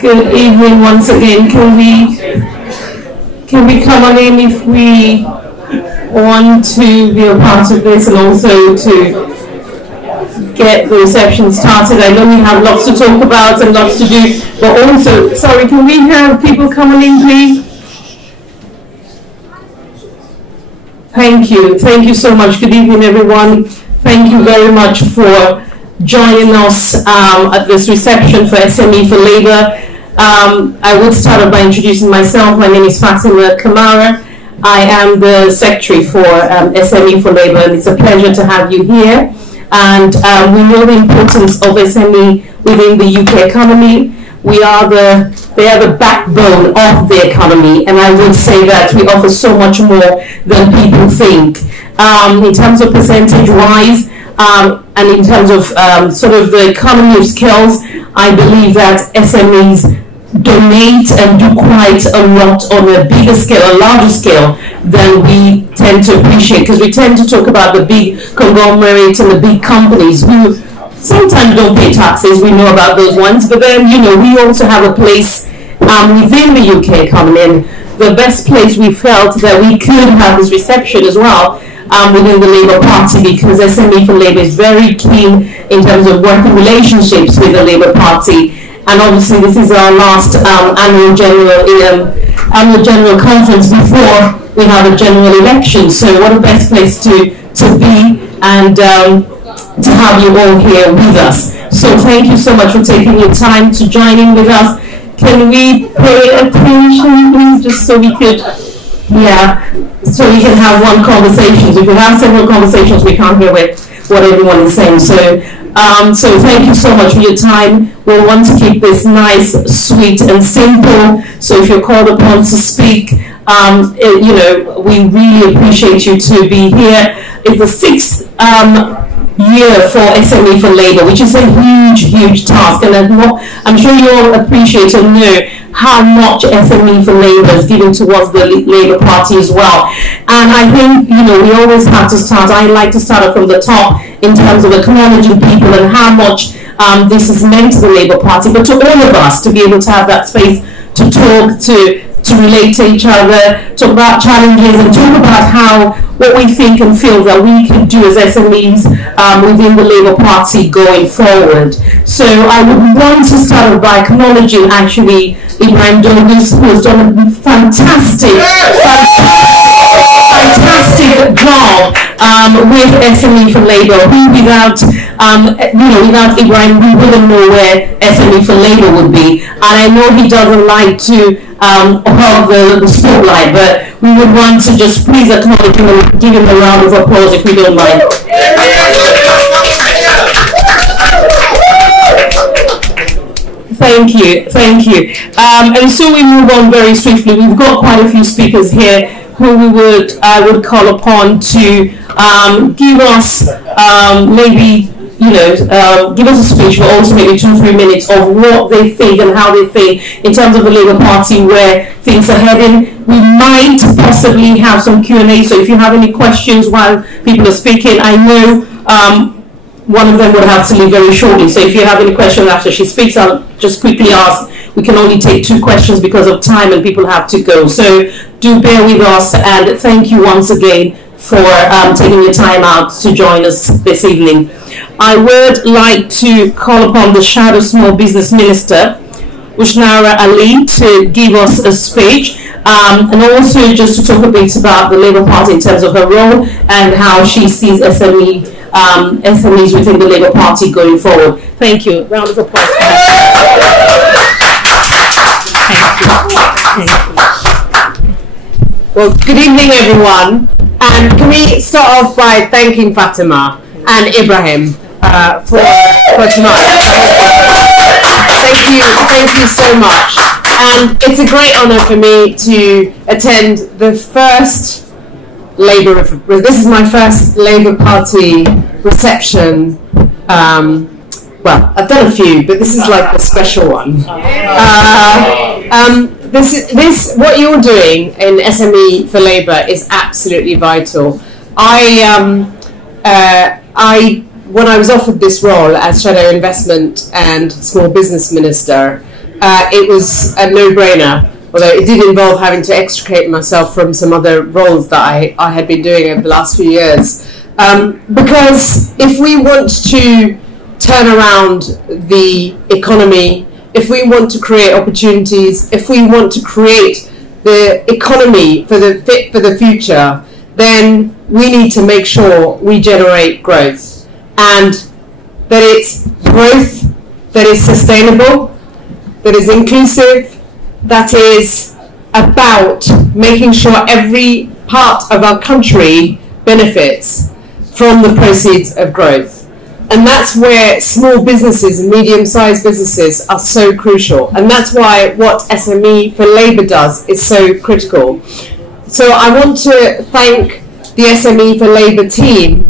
Good evening once again. Can we come on in if we want to be a part of this and also to get the reception started? I know we have lots to talk about and lots to do, but also, sorry, can we have people coming in, please? Thank you so much. Good evening, everyone. Thank you very much for joining us at this reception for SME4Labour. I would start off by introducing myself. My name is Fatima Kamara. I am the secretary for SME4Labour, and it's a pleasure to have you here. And we know the importance of SME within the UK economy. They are the backbone of the economy, and I would say that we offer so much more than people think. In terms of percentage-wise, and in terms of sort of the economy of skills, I believe that SMEs donate and do quite a lot on a bigger scale, a larger scale than we tend to appreciate, because we tend to talk about the big conglomerates and the big companies who sometimes don't pay taxes. We know about those ones, but then, you know, we also have a place within the UK economy, and the best place we felt that we could have this reception as well within the Labour Party, because SME4Labour is very keen in terms of working relationships with the Labour Party. And obviously this is our last annual general conference before we have a general election. So what a best place to be and to have you all here with us. So thank you so much for taking your time to join in with us. Can we pay attention, please, just so we could, so we can have one conversation. If we have several conversations, we can't hear what everyone is saying. So thank you so much for your time. We'll want to keep this nice, sweet, and simple. So if you're called upon to speak, you know, we really appreciate you to be here. It's the 6th year for SME4Labour, which is a huge task, and I'm sure you all appreciate and know how much SME4Labour is giving towards the Labour Party as well. And I think, you know, we always have to start, I like to start off from the top in terms of acknowledging people and how much this has meant to the Labour Party, but to all of us to be able to have that space to talk, to relate to each other, talk about challenges, and talk about what we think and feel that we can do as SMEs within the Labour Party going forward. So I would want to start off by acknowledging actually Ibrahim Douglas, who has done a fantastic job with SME4Labour. Who without Ibrahim, we wouldn't know where SME4Labour would be. And I know he doesn't like to hog the spotlight, but we would want to just please acknowledge him and give him a round of applause if we don't mind. Thank you. And so we move on very swiftly. We've got quite a few speakers here who I would call upon to give us give us a speech for also maybe 2-3 minutes of what they think and how they think in terms of the Labour Party, where things are heading. We might possibly have some Q&A, so if you have any questions while people are speaking, I know one of them would have to leave very shortly, so if you have any questions after she speaks, I'll just quickly ask. We can only take 2 questions because of time and people have to go, so do bear with us, and thank you once again for taking your time out to join us this evening. I would like to call upon the Shadow Small Business Minister, Ushnara Ali, to give us a speech, and also just to talk a bit about the Labour Party in terms of her role and how she sees SMEs within the Labour Party going forward. Thank you. Round of applause. Thank you. Well, good evening, everyone. And can we start off by thanking Fatima and Ibrahim for tonight? Thank you so much. And it's a great honour for me to attend the first this is my first Labour Party reception. Well, I've done a few, but this is like a special one. What you're doing in SME4Labour is absolutely vital. When I was offered this role as Shadow Investment and Small Business Minister, it was a no-brainer, although it did involve having to extricate myself from some other roles that I had been doing over the last few years. Because if we want to turn around the economy, if we want to create opportunities, if we want to create the economy for the future, then we need to make sure we generate growth, and that it's growth that is sustainable, that is inclusive, that is about making sure every part of our country benefits from the proceeds of growth. And that's where small businesses and medium-sized businesses are so crucial. And that's why what SME4Labour does is so critical. So I want to thank the SME4Labour team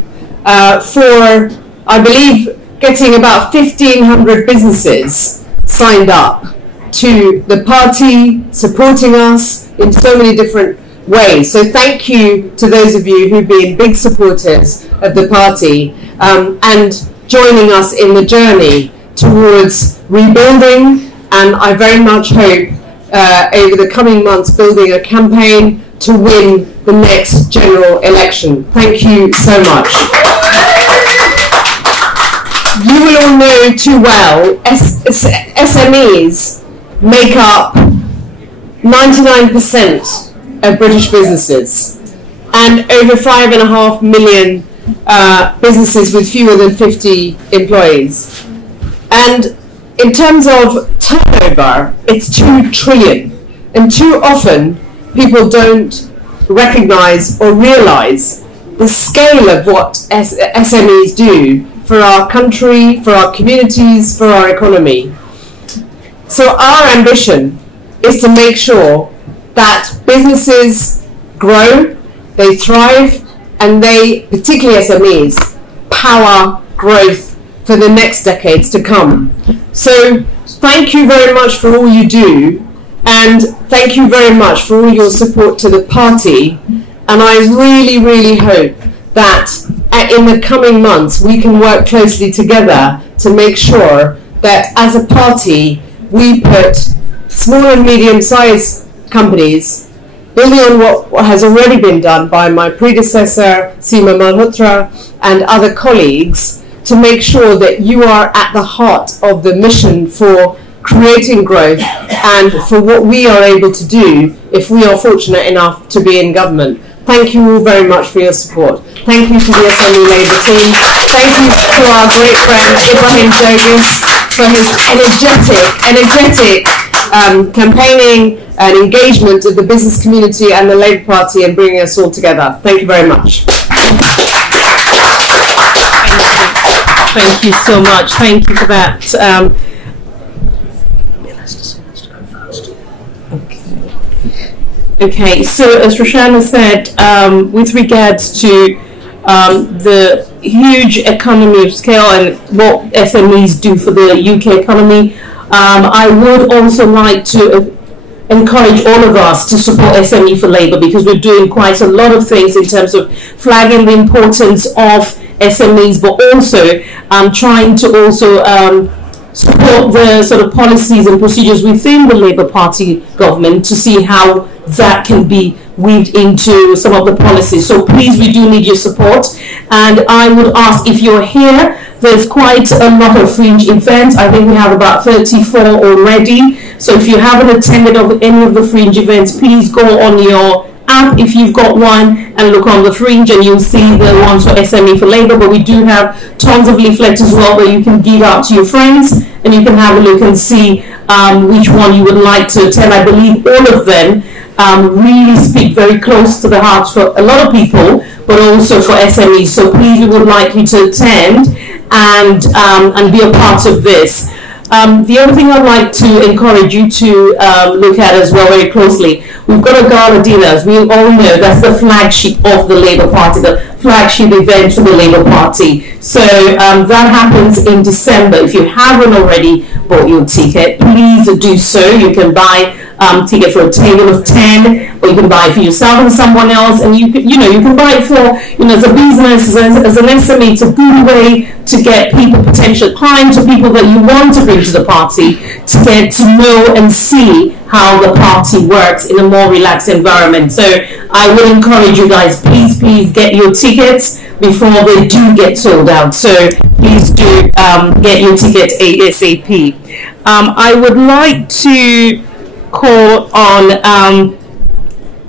for, I believe, getting about 1,500 businesses signed up to the party, supporting us in so many different ways. So thank you to those of you who've been big supporters of the party and joining us in the journey towards rebuilding, and I very much hope over the coming months building a campaign to win the next general election. Thank you so much. You will all know too well, SMEs make up 99% of British businesses, and over 5.5 million businesses with fewer than 50 employees. And in terms of turnover, it's 2 trillion. And too often, people don't recognise or realise the scale of what SMEs do for our country, for our communities, for our economy. So our ambition is to make sure that businesses grow, they thrive, and they, particularly SMEs, power growth for the next decades to come. So thank you very much for all you do, and thank you very much for all your support to the party. And I really, really hope that in the coming months we can work closely together to make sure that as a party we put small and medium-sized companies, building on what has already been done by my predecessor, Seema Malhotra, and other colleagues, to make sure that you are at the heart of the mission for creating growth and for what we are able to do if we are fortunate enough to be in government. Thank you all very much for your support. Thank you to the SME4Labour team. Thank you to our great friend Ibrahim Jogis for his energetic campaigning and engagement of the business community and the Labour Party and bringing us all together. Thank you very much. Thank you so much. Thank you for that. Okay, so as Roshana said, with regards to the huge economy of scale and what SMEs do for the UK economy, I would also like to encourage all of us to support SME4Labour, because we're doing quite a lot of things in terms of flagging the importance of SMEs, but also trying to also support the sort of policies and procedures within the Labour Party government to see how that can be weaved into some of the policies. So please, we do need your support, and I would ask, if you're here, there's quite a lot of fringe events. I think we have about 34 already. So if you haven't attended any of the fringe events, please go on your app if you've got one and look on the fringe, and you'll see the ones for SME4Labour. But we do have tons of leaflets as well where you can give out to your friends, and you can have a look and see which one you would like to attend. I believe all of them really speak very close to the hearts for a lot of people, but also for SMEs. So please, we would like you to attend and be a part of this. The other thing I'd like to encourage you to look at as well very closely, we've got a gala dinner. As we all know, that's the flagship of the Labour Party, the flagship event for the Labour Party. So that happens in December. If you haven't already bought your ticket, please do so. You can buy ticket for a table of 10, or you can buy it for yourself and someone else, and you can buy it for, as a business, as an SME. It's a good way to get people, potential clients, or people that you want to bring to the party, to get to know and see how the party works in a more relaxed environment. So I would encourage you guys, please get your tickets before they do get sold out. So please do get your ticket ASAP. I would like to call on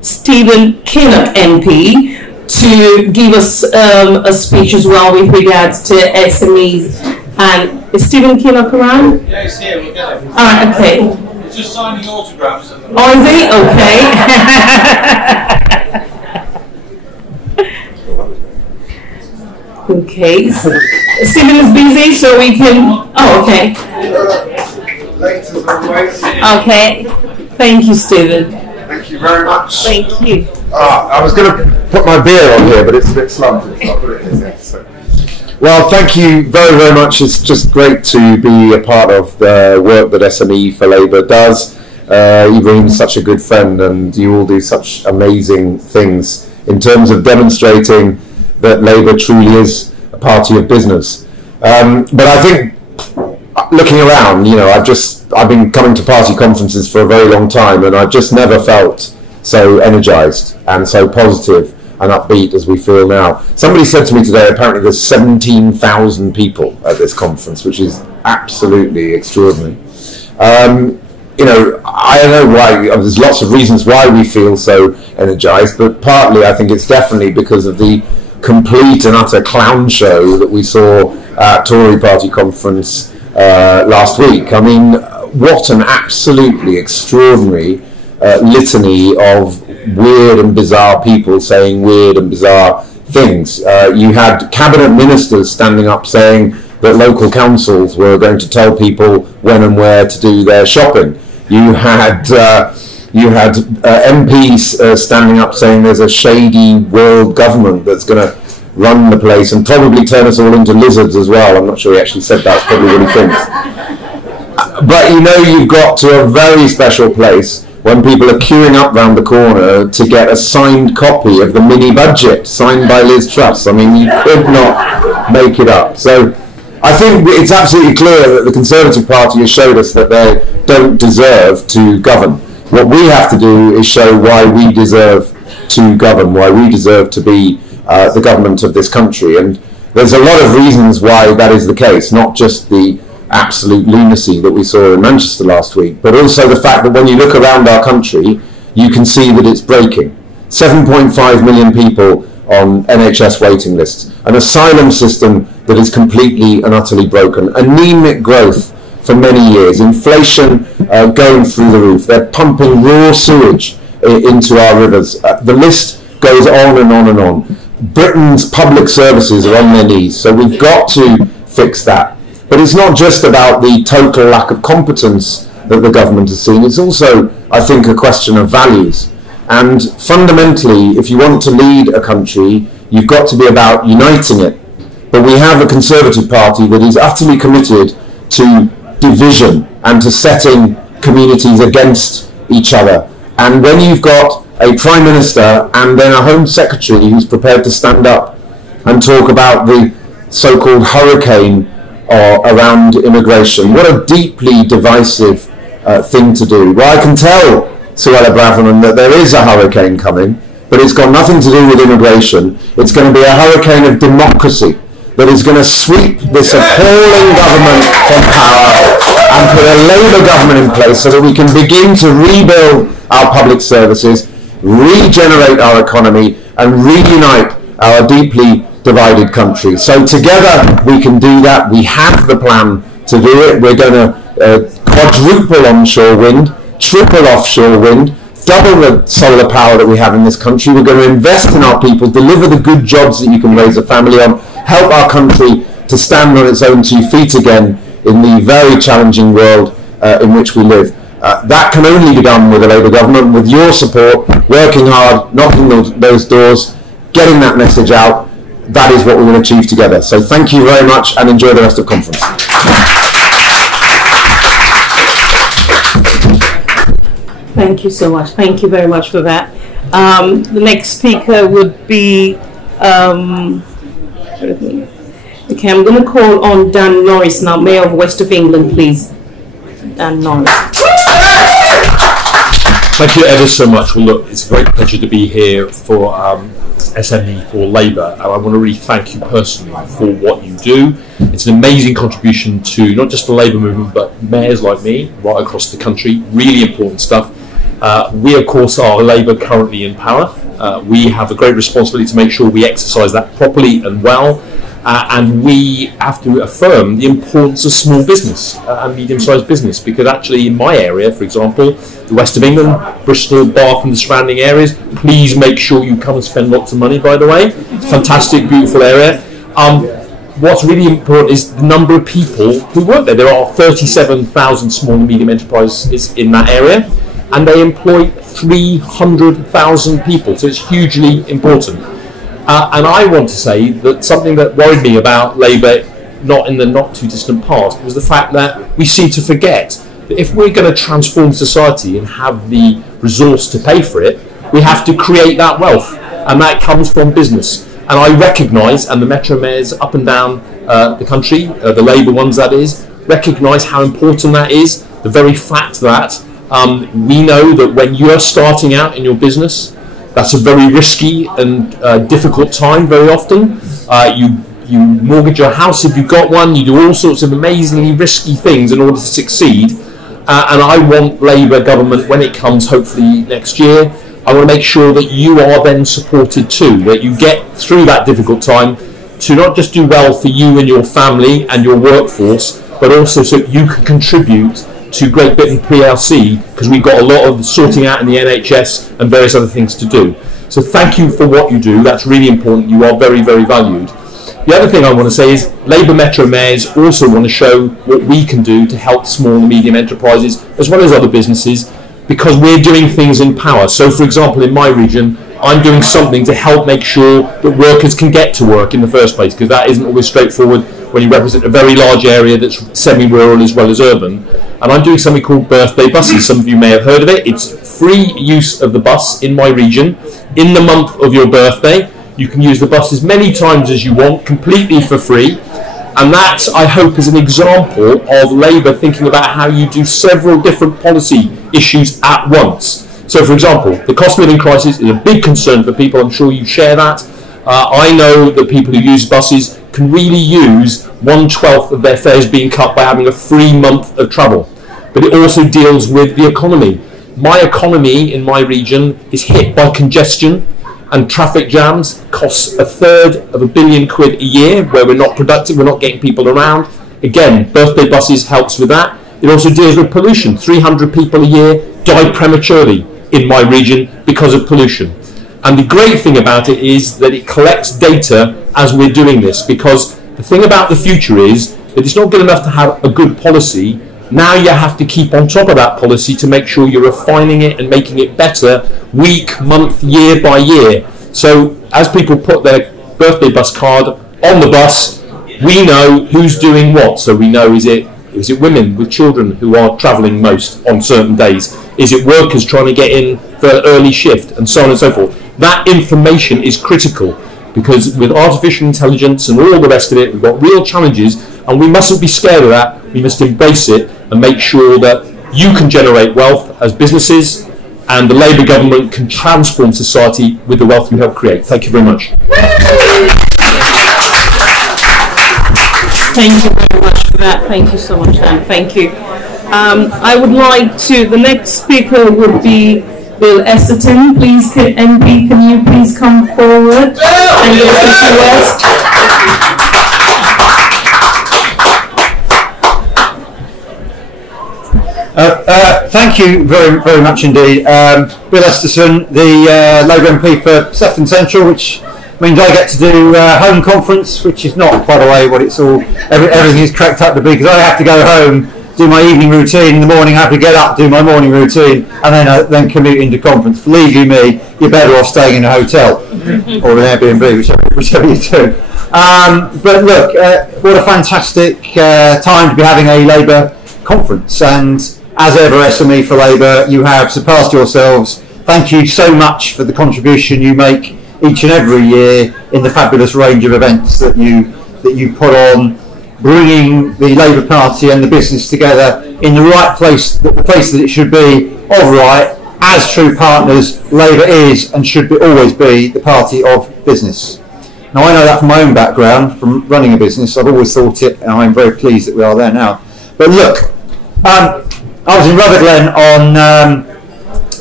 Stephen Kinnock MP to give us a speech as well with regards to SMEs. And is Stephen Kinnock around? Yeah, he's here. We'll get him. All right, okay. He's just signing autographs. Oh, is he? Okay. Okay. Stephen is busy, so we can. Oh, okay. Okay. Thank you, Stephen. Thank you very much. Thank you. I was going to put my beer on here, but it's a bit slanted, so I'll put it in there. So. Well, thank you very, very much. It's just great to be a part of the work that SME4Labour does. Ibrahim's such a good friend, and you all do such amazing things in terms of demonstrating that Labour truly is a party of business. But I think, looking around, I've been coming to party conferences for a very long time, and I've just never felt so energised and so positive and upbeat as we feel now. Somebody said to me today, apparently there's 17,000 people at this conference, which is absolutely extraordinary. I don't know why. There's lots of reasons why we feel so energised, but partly I think it's definitely because of the complete and utter clown show that we saw at Tory party conference last week. I mean, what an absolutely extraordinary litany of weird and bizarre people saying weird and bizarre things. You had cabinet ministers standing up saying that local councils were going to tell people when and where to do their shopping. You had MPs standing up saying there's a shady world government that's going to run the place and probably turn us all into lizards as well. I'm not sure he actually said that, probably what he thinks. But you've got to a very special place when people are queuing up round the corner to get a signed copy of the mini budget signed by Liz Truss. I mean, you could not make it up. So I think it's absolutely clear that the Conservative Party has showed us that they don't deserve to govern. What we have to do is show why we deserve to govern, why we deserve to be the government of this country. And there's a lot of reasons why that is the case, not just the absolute lunacy that we saw in Manchester last week, but also the fact that when you look around our country, you can see that it's breaking. 7.5 million people on NHS waiting lists, an asylum system that is completely and utterly broken, anemic growth for many years, inflation going through the roof. They're pumping raw sewage into our rivers. The list goes on and on and on. Britain's public services are on their knees, so we've got to fix that. But it's not just about the total lack of competence that the government has seen, it's also, I think, a question of values. And fundamentally, if you want to lead a country, you've got to be about uniting it. But we have a Conservative Party that is utterly committed to division and to setting communities against each other. And when you've got a Prime Minister and then a Home Secretary who's prepared to stand up and talk about the so-called hurricane around immigration, what a deeply divisive thing to do. Well, I can tell Suella Braverman that there is a hurricane coming, but it's got nothing to do with immigration. It's going to be a hurricane of democracy that is going to sweep this appalling government from power and put a Labour government in place so that we can begin to rebuild our public services, regenerate our economy, and reunite our deeply divided country. So together we can do that. We have the plan to do it. We're going to quadruple onshore wind, triple offshore wind, double the solar power that we have in this country. We're going to invest in our people, deliver the good jobs that you can raise a family on, help our country to stand on its own 2 feet again in the very challenging world in which we live. That can only be done with a Labour government, with your support, working hard, knocking those doors, getting that message out, that is what we will achieve together. So thank you very much and enjoy the rest of the conference. Thank you so much. Thank you very much for that. The next speaker would be, okay, I'm going to call on Dan Norris now, Mayor of West of England, please. Dan Norris. Thank you ever so much. Well, look, it's a great pleasure to be here for SME4Labour, and I want to really thank you personally for what you do. It's an amazing contribution to not just the Labour movement, but mayors like me right across the country. Really important stuff. We, of course, are Labour currently in power. We have a great responsibility to make sure we exercise that properly and well. And we have to affirm the importance of small business and medium-sized business, because actually in my area, for example, the West of England, Bristol, Bath and the surrounding areas, please make sure you come and spend lots of money, by the way. It's a fantastic, beautiful area. What's really important is the number of people who work there. There are 37,000 small and medium enterprises in that area, and they employ 300,000 people, so it's hugely important. And I want to say that something that worried me about Labour, not in the not too distant past, was the fact that we seem to forget that if we're going to transform society and have the resource to pay for it, we have to create that wealth, and that comes from business. And I recognise, and the Metro mayors up and down the country, the Labour ones that is, recognise how important that is. The very fact that we know that when you're starting out in your business, that's a very risky and difficult time very often. You mortgage your house if you've got one, you do all sorts of amazingly risky things in order to succeed. And I want Labour government, when it comes hopefully next year, I want to make sure that you are then supported too, that you get through that difficult time to not just do well for you and your family and your workforce, but also so you can contribute to Great Britain PLC, because we've got a lot of sorting out in the NHS and various other things to do. So thank you for what you do. That's really important. You are very, very valued. The other thing I want to say is Labour Metro mayors also want to show what we can do to help small and medium enterprises as well as other businesses, because we're doing things in power. So for example, in my region, I'm doing something to help make sure that workers can get to work in the first place, because that isn't always straightforward when you represent a very large area that's semi-rural as well as urban. And I'm doing something called birthday buses. Some of you may have heard of it. It's free use of the bus in my region. In the month of your birthday, you can use the bus as many times as you want, completely for free. And that, I hope, is an example of Labour thinking about how you do several different policy issues at once. So, for example, the cost of living crisis is a big concern for people. I'm sure you share that. I know that people who use buses can really use 1/12 of their fares being cut by having a free month of travel. But it also deals with the economy. My economy in my region is hit by congestion and traffic jams. Costs £1/3 of £1 billion a year, where we're not productive, we're not getting people around. Again, birthday buses helps with that. It also deals with pollution. 300 people a year die prematurely in my region because of pollution. And the great thing about it is that it collects data as we're doing this, because the thing about the future is that it's not good enough to have a good policy. Now you have to keep on top of that policy to make sure you're refining it and making it better week, month, year by year. So as people put their birthday bus card on the bus, we know who's doing what. So we know, is it women with children who are travelling most on certain days? Is it workers trying to get in for an early shift, and so on and so forth? That information is critical, because with artificial intelligence and all the rest of it, we've got real challenges, and we mustn't be scared of that. We must embrace it and make sure that you can generate wealth as businesses, and the Labour government can transform society with the wealth you help create. Thank you very much. Thank you very much for that. Thank you so much, Dan. Thank you. I would like to, the next speaker would be Bill Esterson. Please, MP, can you please come forward and give us a few words? Thank you very, very much indeed. Bill Esterson, the Labour MP for Sefton Central, which means I get to do home conference, which is not, by the way, what it's all, everything is cracked up to be, because I have to go home, do my evening routine in the morning, I have to get up, do my morning routine, and then commute into conference. Believe you me, you're better off staying in a hotel. or an Airbnb, whichever you do. But look, what a fantastic time to be having a Labour conference, and as ever, SME4Labour, you have surpassed yourselves. Thank you so much for the contribution you make each and every year in the fabulous range of events that you put on, bringing the Labour Party and the business together in the right place, the place that it should be, of right. As true partners, Labour is and should always be the party of business. Now, I know that from my own background, from running a business. I've always thought it, and I'm very pleased that we are there now. But look, I was in Rutherglen on,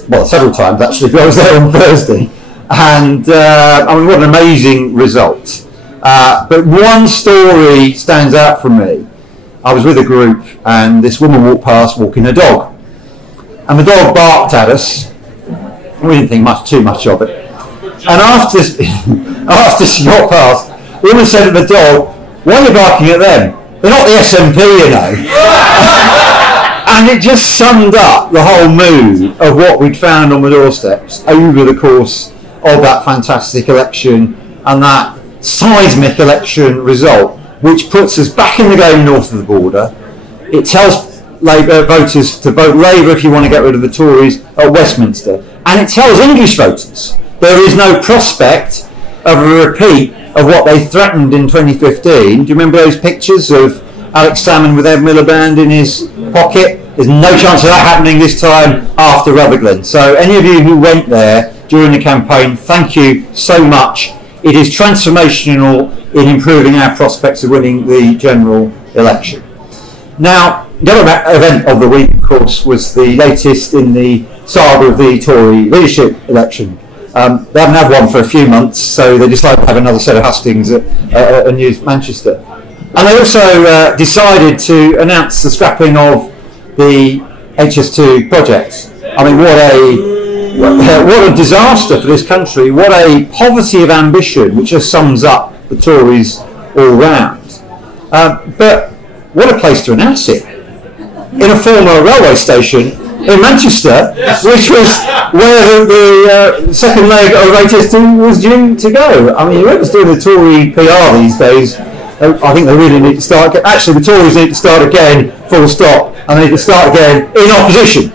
well, several times actually, but I was there on Thursday. And I mean, what an amazing result. But one story stands out for me. I was with a group, and this woman walked past walking her dog. And the dog barked at us. We didn't think too much of it. And after she got past, the woman said to the dog, "Why are you barking at them? They're not the SNP, you know." And it just summed up the whole mood of what we'd found on the doorsteps over the course of that fantastic election and that seismic election result, which puts us back in the game north of the border. It tells Labour voters to vote Labour if you want to get rid of the Tories at Westminster. And it tells English voters there is no prospect of a repeat of what they threatened in 2015. Do you remember those pictures of Alex Salmond with Ed Miliband in his pocket? There's no chance of that happening this time after Rutherglen. So any of you who went there during the campaign, thank you so much. It is transformational in improving our prospects of winning the general election. Now, the other event of the week, of course, was the latest in the saga of the Tory leadership election. They haven't had one for a few months, so they decided to have another set of hustings at News Manchester. And they also decided to announce the scrapping of the HS2 project. I mean, what a disaster for this country, what a poverty of ambition, which just sums up the Tories all round. But what a place to announce it. In a former railway station in Manchester, which was where the second leg of HS2 was due to go. I mean, whoever's doing the Tory PR these days, I think they really need to start. Actually, the Tories need to start again, full stop, and they need to start again in opposition.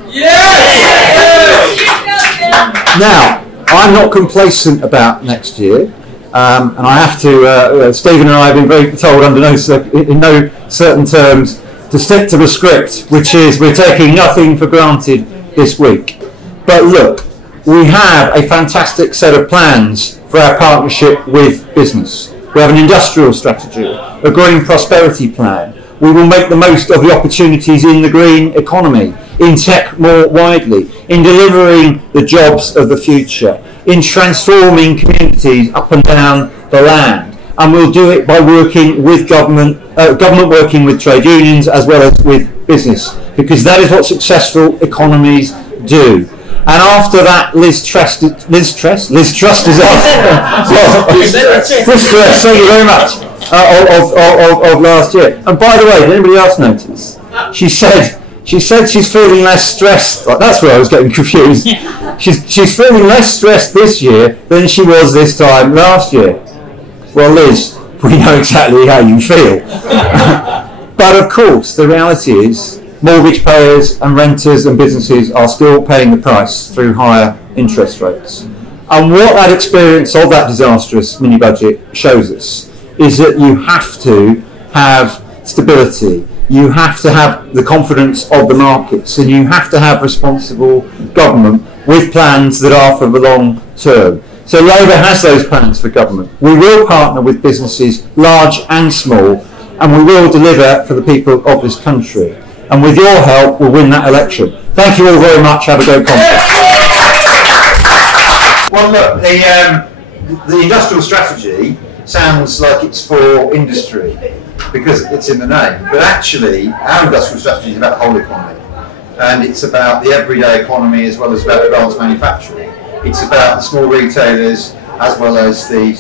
Now, I'm not complacent about next year, and I have to. Stephen and I have been very told in no certain terms to stick to the script, which is we're taking nothing for granted this week. But look, we have a fantastic set of plans for our partnership with business. We have an industrial strategy, a green prosperity plan. We will make the most of the opportunities in the green economy, in tech more widely, in delivering the jobs of the future, in transforming communities up and down the land. And we'll do it by working with government working with trade unions as well as with business, because that is what successful economies do. And after that, Liz Truss is off. Liz Truss, thank you very much, of last year. And by the way, did anybody else notice? She said she's feeling less stressed. That's where I was getting confused. She's feeling less stressed this year than she was this time last year. Well, Liz, we know exactly how you feel. But of course, the reality is mortgage payers and renters and businesses are still paying the price through higher interest rates. And what that experience of that disastrous mini-budget shows us is that you have to have stability, you have to have the confidence of the markets, and you have to have responsible government with plans that are for the long term. So Labour has those plans for government. We will partner with businesses, large and small, and we will deliver for the people of this country. And with your help, we'll win that election. Thank you all very much. Have a great conference. Well, look, the industrial strategy sounds like it's for industry because it's in the name. But actually, our industrial strategy is about the whole economy. And it's about the everyday economy as well as about advanced manufacturing. It's about the small retailers as well as the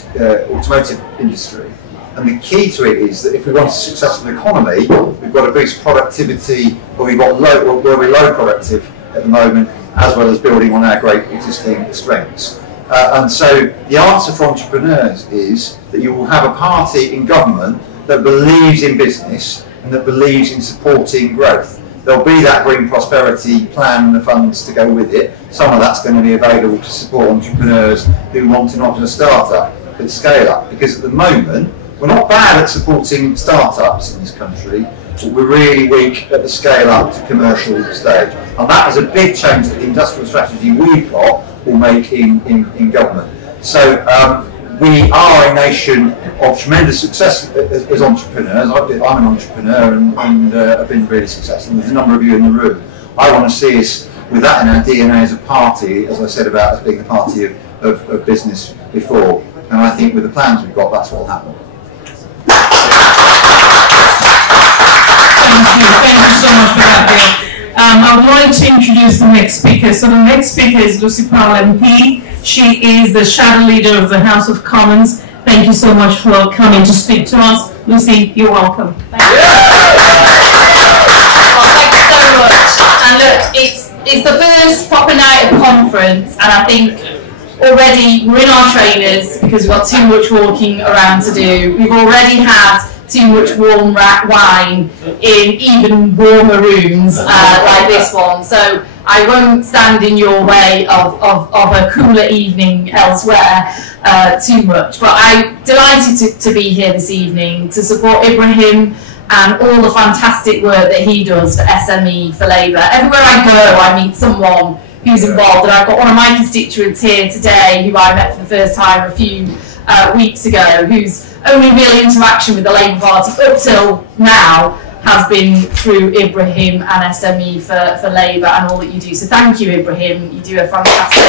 automotive industry. And the key to it is that if we want a successful economy, we've got to boost productivity where we're low productive at the moment, as well as building on our great existing strengths. And so the answer for entrepreneurs is that you will have a party in government that believes in business and that believes in supporting growth. There'll be that green prosperity plan and the funds to go with it. Some of that's going to be available to support entrepreneurs who want to not just start up but scale up, because at the moment we're not bad at supporting startups in this country, but we're really weak at the scale up to commercial stage, and that is a big change that the industrial strategy we've got will make in government. So we are a nation of tremendous success as entrepreneurs. I'm an entrepreneur and I've been really successful. There's a number of you in the room. I want to see us with that in our DNA as a party, as I said about us being a party of business before. And I think with the plans we've got, that's what will happen. Thank you so much for that, Bill. I would like to introduce the next speaker. So the next speaker is Lucy Powell MP. She is the shadow leader of the House of Commons. Thank you so much for coming to speak to us. Lucy, you're welcome. Thank you. Well, thank you so much. And look, it's the first proper night of conference, and I think already we're in our trainers because we've got too much walking around to do. We've already had too much warm wine in even warmer rooms like this one. So I won't stand in your way of a cooler evening elsewhere too much. But I'm delighted to be here this evening to support Ibrahim and all the fantastic work that he does for SME4Labour. Everywhere I go, I meet someone who's involved, and I've got one of my constituents here today who I met for the first time a few weeks ago, whose only real interaction with the Labour Party up till now has been through Ibrahim and SME4Labour and all that you do. So thank you, Ibrahim. You do a fantastic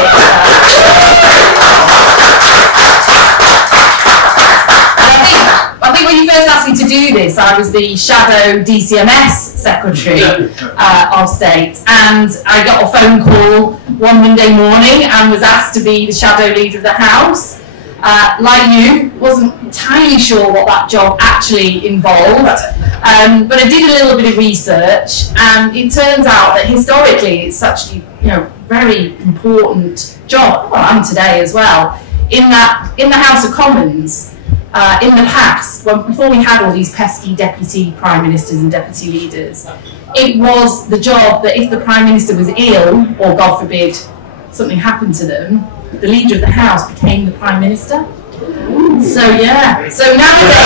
I think when you first asked me to do this, I was the shadow DCMS secretary of state, and I got a phone call one Monday morning and was asked to be the shadow leader of the House. Like you, wasn't entirely sure what that job actually involved, but I did a little bit of research, and it turns out that historically it's actually, very important job, and today as well, in the House of Commons. In the past, before we had all these pesky deputy prime ministers and deputy leaders, it was the job that if the prime minister was ill, or God forbid, something happened to them, the leader of the House became the prime minister. So yeah, so nowadays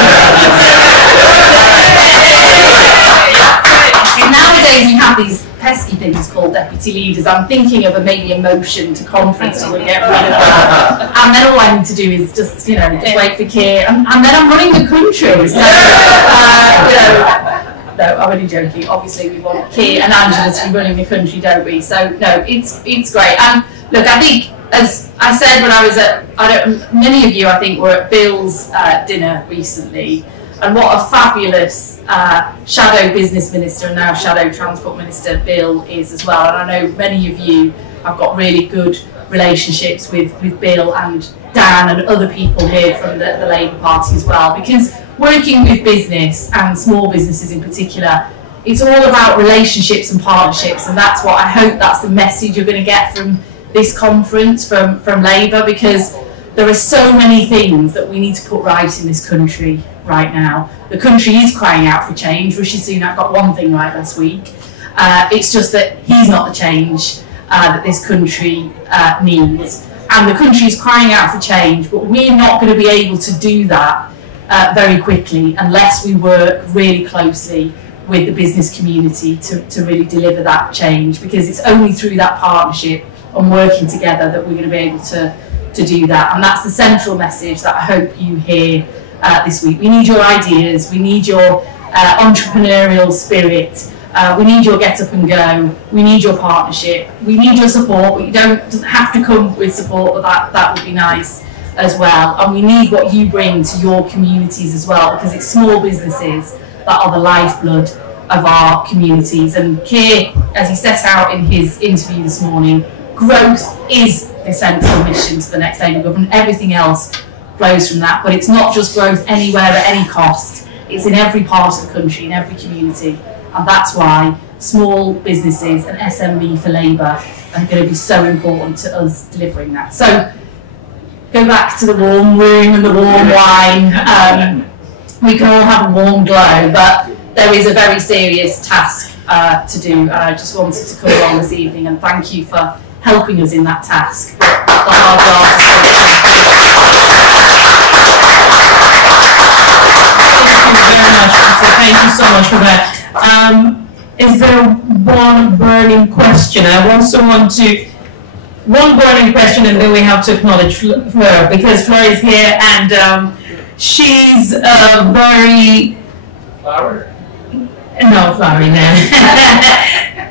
we have these pesky things called deputy leaders. I'm thinking of maybe a motion to conference to get rid of that, and then all I need to do is just wait for Keir, and then I'm running the country. So no, I'm only joking. Obviously we want Keir and Angela to be running the country, don't we? So no, it's great. And look, I think, as I said when I was at, many of you I think were at Bill's dinner recently, and what a fabulous shadow business minister and now shadow transport minister Bill is as well. And I know many of you have got really good relationships with Bill and Dan and other people here from the Labour Party as well, because working with business and small businesses in particular, it's all about relationships and partnerships, and that's what I hope that's the message you're going to get from this conference from Labour, because there are so many things that we need to put right in this country right now. The country is crying out for change. Rishi Sunak got one thing right last week. It's just that he's not the change that this country needs. And the country is crying out for change, but we're not going to be able to do that very quickly unless we work really closely with the business community to really deliver that change, because it's only through that partnership and working together that we're going to be able to do that. And that's the central message that I hope you hear this week. We need your ideas, we need your entrepreneurial spirit, we need your get up and go, we need your partnership, we need your support, but doesn't have to come with support, but that would be nice as well. And we need what you bring to your communities as well, because it's small businesses that are the lifeblood of our communities. And Keir, as he set out in his interview this morning, growth is the central mission to the next Labour government. Everything else flows from that, but it's not just growth anywhere at any cost. It's in every part of the country, in every community, and that's why small businesses and SME4Labour are going to be so important to us delivering that. So go back to the warm room and the warm wine. We can all have a warm glow, but there is a very serious task to do. I just wanted to come along this evening and thank you for helping us in that task. The hard work. Thank you so much for that. Is there one burning question? I also want to, one burning question, and then we have to acknowledge Fleur, because Fleur is here and she's very... Flower? No, Flowery, no.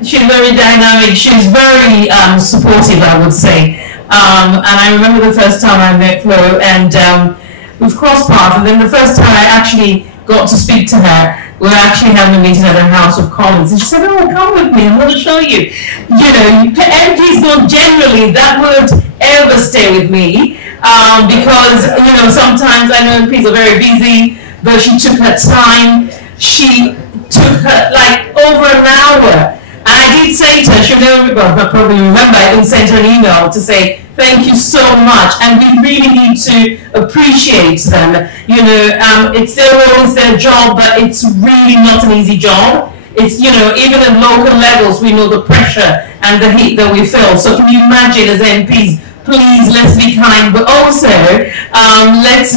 She's very dynamic, she's very supportive, I would say. And I remember the first time I met Fleur, and we've crossed paths, and then the first time I actually got to speak to her, we were actually having a meeting at the House of Commons, and she said, "Oh, come with me, I'm going to show you." You know, MPs don't generally, that word ever stay with me, because, you know, sometimes I know MPs are very busy, but she took her time, she took her, like, over an hour, and I did say to her, she'll never, well, probably remember, I even sent her an email to say, thank you so much, and we really need to appreciate them. You know, it's their role, it's their job, but it's really not an easy job. It's, you know, even at local levels, we know the pressure and the heat that we feel. So can you imagine as MPs, please, let's be kind, but also let's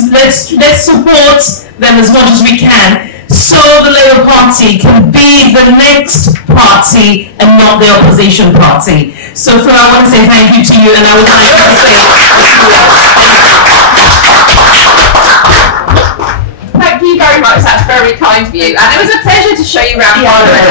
support them as much as we can, so the Labour Party can be the next party and not the opposition party. So Fleur, I want to say thank you to you, and I would like to say thank you very much, that's very kind of you, and it was a pleasure to show you around Parliament.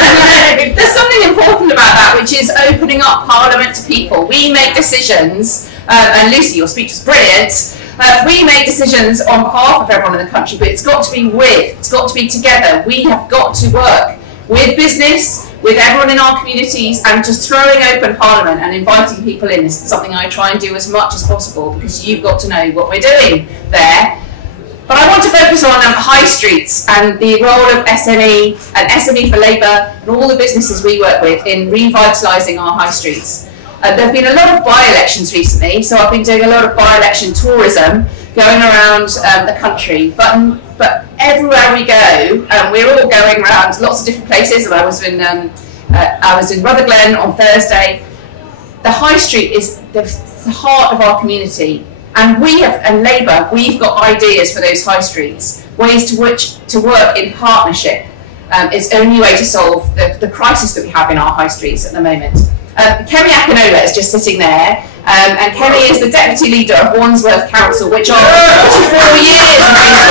And there's something important about that, which is opening up Parliament to people. We make decisions, and Lucy, your speech was brilliant. We make decisions on behalf of everyone in the country, but it's got to be it's got to be together. We have got to work with business, with everyone in our communities, and just throwing open Parliament and inviting people in is something I try and do as much as possible, because you've got to know what we're doing there. But I want to focus on high streets and the role of SME and SME4Labour and all the businesses we work with in revitalising our high streets. There have been a lot of by-elections recently, so I've been doing a lot of by-election tourism, going around the country. But everywhere we go, we're all going around lots of different places. And I was in Rutherglen on Thursday. The high street is the heart of our community, and Labour, we've got ideas for those high streets, ways to work in partnership. It's the only way to solve the crisis that we have in our high streets at the moment. Kemi is just sitting there, and Kemi is the deputy leader of Wandsworth Council, which are 44 years of Labour.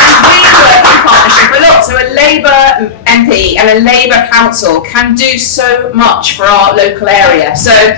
And we work in partnership a lot, so a Labour MP and a Labour council can do so much for our local area. So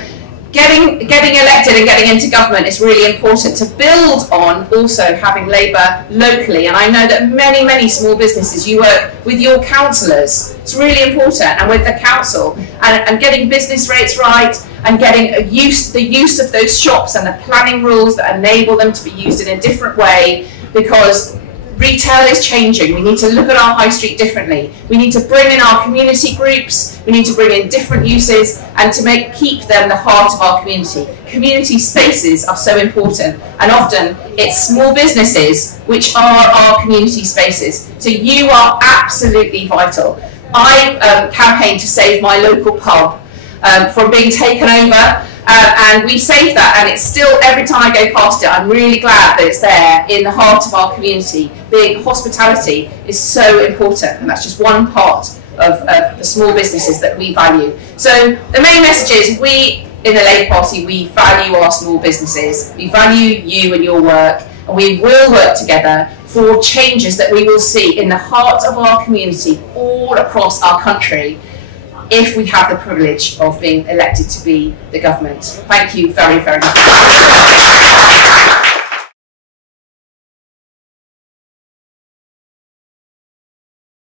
getting elected and getting into government is really important to build on also having Labour locally. And I know that many small businesses, you work with your councillors. It's really important, and with the council, and getting business rates right, and getting the use of those shops and the planning rules that enable them to be used in a different way, because retail is changing. We need to look at our high street differently. We need to bring in our community groups. We need to bring in different uses, and to keep them the heart of our community. Community spaces are so important, and often it's small businesses which are our community spaces. So you are absolutely vital. I campaigned to save my local pub from being taken over. And we saved that, and it's still, every time I go past it, I'm really glad that it's there in the heart of our community. Being hospitality is so important, and that's just one part of the small businesses that we value. So the main message is, we in the Labour Party, we value our small businesses, we value you and your work, and we will work together for changes that we will see in the heart of our community all across our country, if we have the privilege of being elected to be the government. Thank you very, very much.